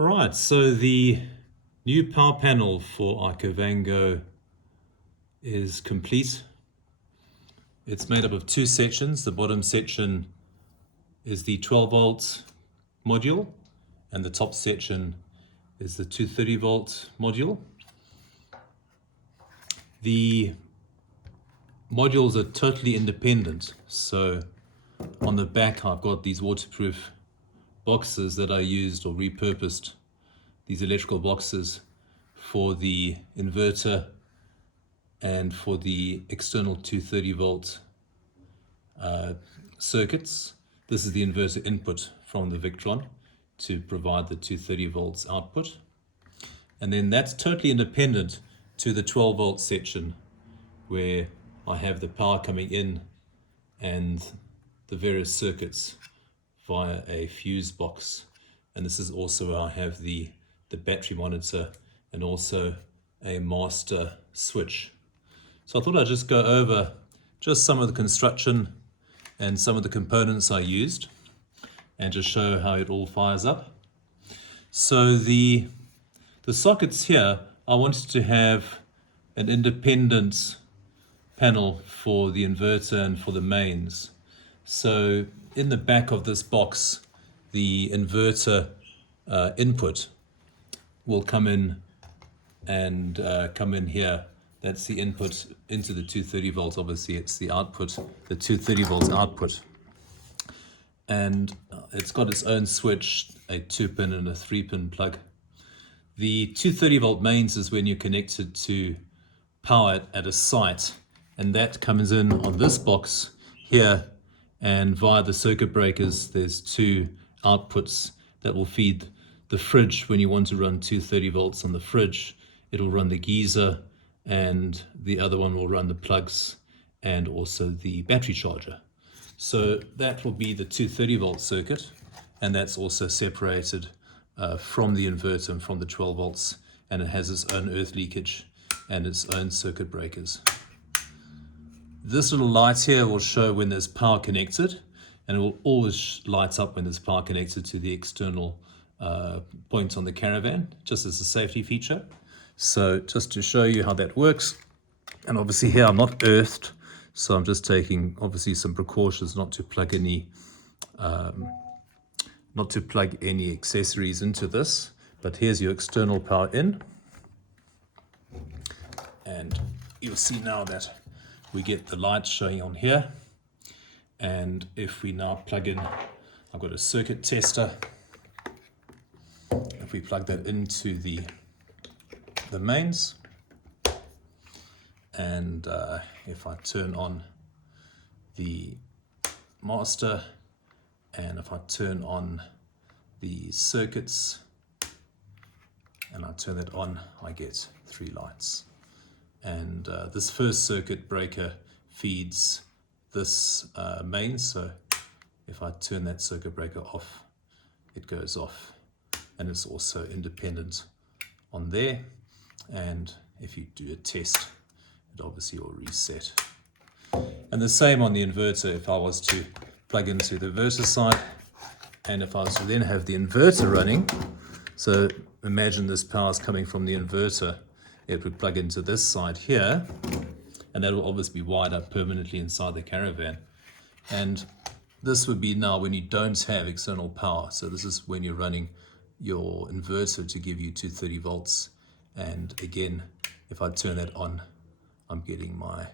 Right, so the new power panel for our Kavango is complete. It's made up of two sections. The bottom section is the 12 volt module and the top section is the 230 volt module. The modules are totally independent, so on the back I've got these waterproof boxes that I used or repurposed, these electrical boxes for the inverter and for the external 230 volt circuits. This is the inverter input from the Victron to provide the 230 volts output. And then that's totally independent to the 12 volt section where I have the power coming in and the various circuits via a fuse box. And this is also where I have the battery monitor and also a master switch. So I thought I'd just go over just some of the construction and some of the components I used and just show how it all fires up. So the sockets here, I wanted to have an independent panel for the inverter and for the mains. So in the back of this box, the inverter input will come in and come in here. That's the input into the 230 volts. Obviously, it's the output, the 230 volts output. And it's got its own switch, a 2-pin and a 3-pin plug. The 230 volt mains is when you're connected to power at a site, and that comes in on this box here, and via the circuit breakers there's two outputs that will feed the fridge. When you want to run 230 volts on the fridge, it'll run the geyser, and the other one will run the plugs and also the battery charger. So that will be the 230 volt circuit, and that's also separated from the inverter and from the 12 volts, and it has its own earth leakage and its own circuit breakers. This little light here will show when there's power connected, and it will always light up when there's power connected to the external point on the caravan, just as a safety feature. So just to show you how that works, and obviously here I'm not earthed, so I'm just taking obviously some precautions not to plug any accessories into this. But here's your external power in, and you'll see now that we get the light showing on here. And if we now plug in, I've got a circuit tester. If we plug that into the mains, and if I turn on the master, and if I turn on the circuits and I turn that on, I get 3 lights. And this first circuit breaker feeds this main, so if I turn that circuit breaker off, it goes off, and it's also independent on there. And if you do a test, it obviously will reset. And the same on the inverter. If I was to plug into the inverter side, and if I was to then have the inverter running, so imagine this power is coming from the inverter, it would plug into this side here, and that will obviously be wired up permanently inside the caravan. And this would be now when you don't have external power. So this is when you're running your inverter to give you 230 volts. And again, if I turn that on, I'm getting my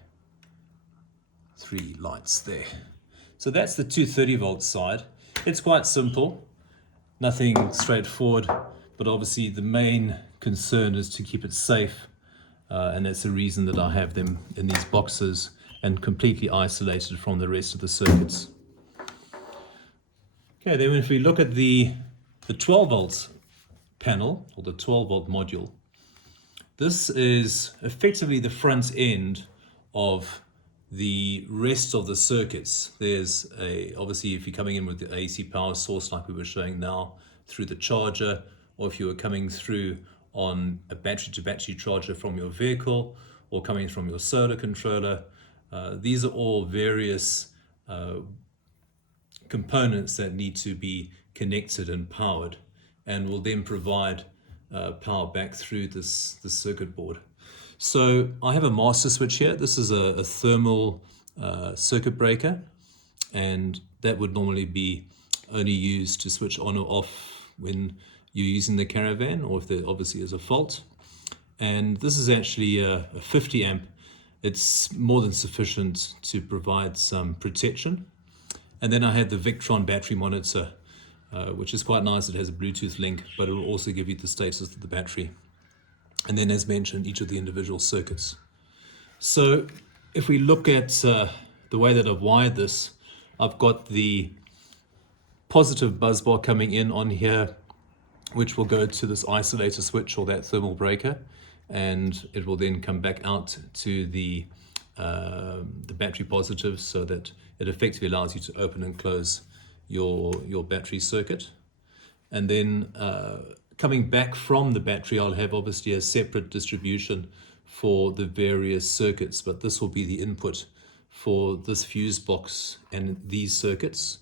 3 lights there. So that's the 230 volt side. It's quite simple, nothing straightforward, but obviously the main concern is to keep it safe, and that's the reason that I have them in these boxes and completely isolated from the rest of the circuits. Okay, then if we look at the 12 volts panel, or the 12 volt module, this is effectively the front end of the rest of the circuits. There's obviously if you're coming in with the AC power source like we were showing now through the charger, or if you were coming through on a battery to battery charger from your vehicle, or coming from your solar controller, these are all various components that need to be connected and powered. and will then provide power back through this circuit board. So I have a master switch here. This is a thermal circuit breaker, and that would normally be only used to switch on or off when you're using the caravan, or if there obviously is a fault. And this is actually a 50 amp. It's more than sufficient to provide some protection. And then I had the Victron battery monitor, which is quite nice. It has a Bluetooth link, but it will also give you the status of the battery. And then, as mentioned, each of the individual circuits. So if we look at the way that I've wired this, I've got the positive buzz bar coming in on here, which will go to this isolator switch or that thermal breaker, and it will then come back out to the battery positive, so that it effectively allows you to open and close your battery circuit. And then coming back from the battery, I'll have obviously a separate distribution for the various circuits, but this will be the input for this fuse box and these circuits,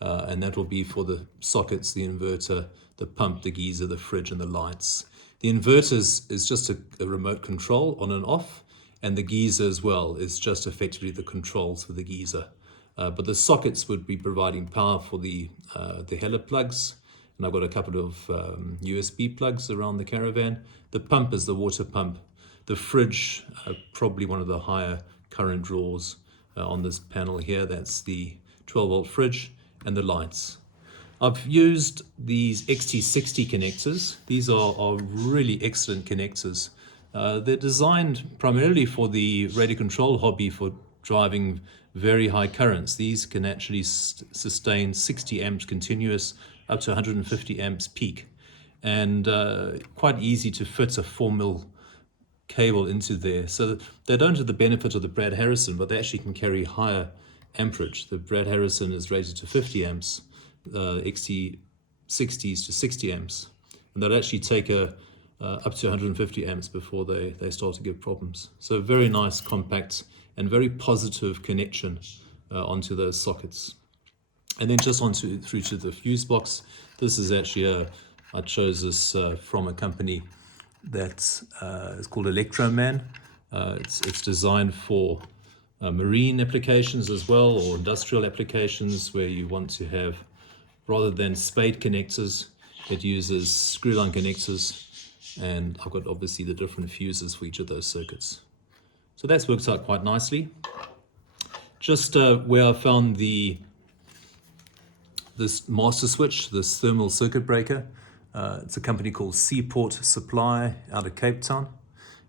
and that will be for the sockets, the inverter, the pump, the geyser, the fridge, and the lights. The inverter is just a remote control on and off, and the geyser as well is just effectively the controls for the geyser. But the sockets would be providing power for the Hella plugs, and I've got a couple of USB plugs around the caravan. The pump is the water pump. The fridge, probably one of the higher current draws on this panel here. That's the 12-volt fridge, and the lights. I've used these Xt60 connectors. These are really excellent connectors. They're designed primarily for the radio control hobby, for driving very high currents. These can actually sustain 60 amps continuous up to 150 amps peak, and quite easy to fit a 4mm cable into there. So they don't have the benefit of the Brad Harrison, but they actually can carry higher amperage. The Brad Harrison is rated to 50 amps, Xt60s to 60 amps, and they'll actually take up to 150 amps before they start to give problems. So very nice, compact, and very positive connection onto those sockets. And then just through to the fuse box. This is actually I chose this from a company that is called Electronmann. It's designed for marine applications as well, or industrial applications, where you want to have, rather than spade connectors, it uses screw line connectors, and I've got obviously the different fuses for each of those circuits. So that's worked out quite nicely. Just where I found this master switch, this thermal circuit breaker, it's a company called Seaport Supply out of Cape Town,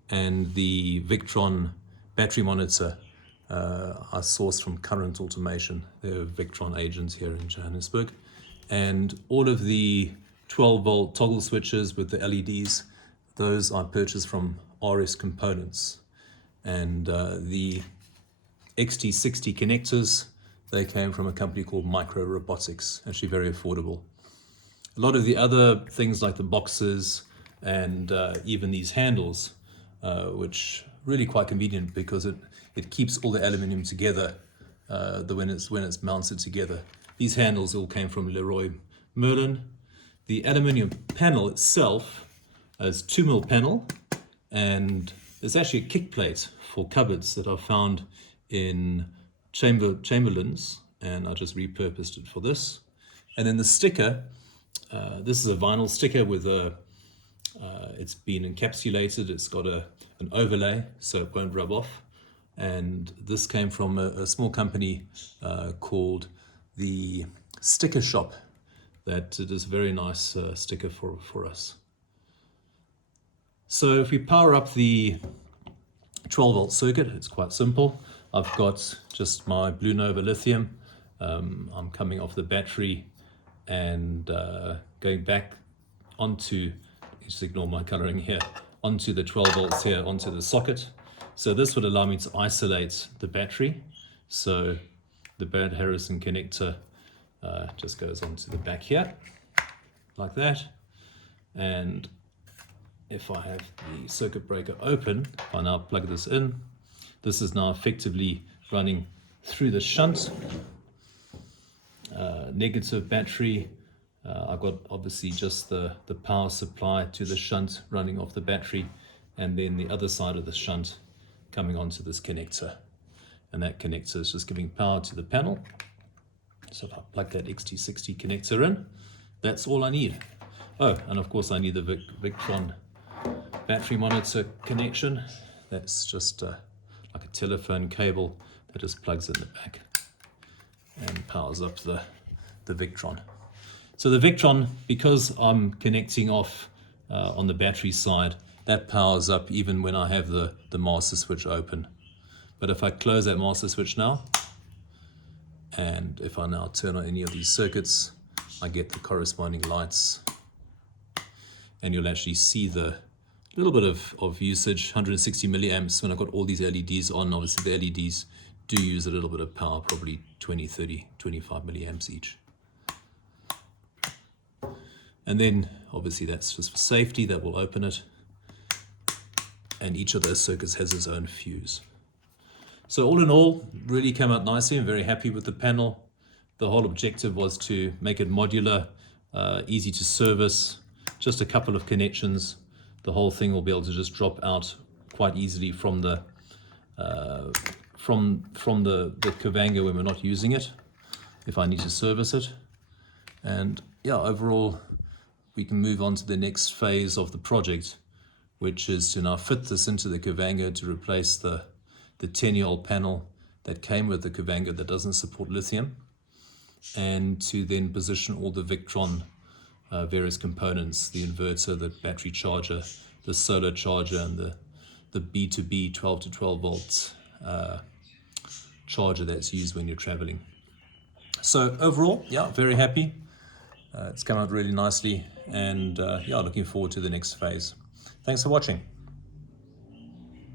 and the Victron battery monitor I sourced from Current Automation. They're Victron agents here in Johannesburg, and all of the 12-volt toggle switches with the LEDs, those I purchased from RS Components. And the Xt60 connectors, they came from a company called Robotics, actually very affordable. A lot of the other things like the boxes and even these handles, which really quite convenient because it keeps all the aluminium together when it's mounted together. These handles all came from Leroy Merlin. The aluminium panel itself is 2mm panel, and there's actually a kick plate for cupboards that I found in Chamberlain's, and I just repurposed it for this. And then the sticker, this is a vinyl sticker with it's been encapsulated. It's got an overlay so it won't rub off. And this came from a small company called the Sticker Shop that does a very nice sticker for us. So if we power up the 12-volt circuit, it's quite simple. I've got just my Blue Nova lithium. I'm coming off the battery and going back onto, just ignore my coloring here, onto the 12 volts here, onto the socket. So this would allow me to isolate the battery. So the Brad Harrison connector just goes onto the back here, like that. And if I have the circuit breaker open, if I now plug this in, this is now effectively running through the shunt, negative battery I've got obviously just the power supply to the shunt running off the battery, and then the other side of the shunt coming onto this connector. And that connector is just giving power to the panel. So if I plug that Xt60 connector in, that's all I need. Oh, and of course I need the Victron battery monitor connection. That's just like a telephone cable that just plugs in the back and powers up the Victron. So the Victron, because I'm connecting off on the battery side, that powers up even when I have the master switch open. But if I close that master switch now, and if I now turn on any of these circuits, I get the corresponding lights, and you'll actually see the little bit of usage, 160 milliamps. When I've got all these LEDs on, obviously the LEDs do use a little bit of power, probably 20, 30, 25 milliamps each. And then obviously that's just for safety, that will open it. And each of those circuits has its own fuse. So all in all, really came out nicely. I'm very happy with the panel. The whole objective was to make it modular, easy to service, just a couple of connections. The whole thing will be able to just drop out quite easily from the Kavango when we're not using it, if I need to service it. And yeah, overall, we can move on to the next phase of the project, which is to now fit this into the Kavango to replace the 10-year-old panel that came with the Kavango that doesn't support lithium, and to then position all the Victron various components, the inverter, the battery charger, the solar charger, and the B2B 12 to 12 volts charger that's used when you're traveling. So overall, yeah, very happy. It's come out really nicely, and yeah, looking forward to the next phase. Thanks for watching.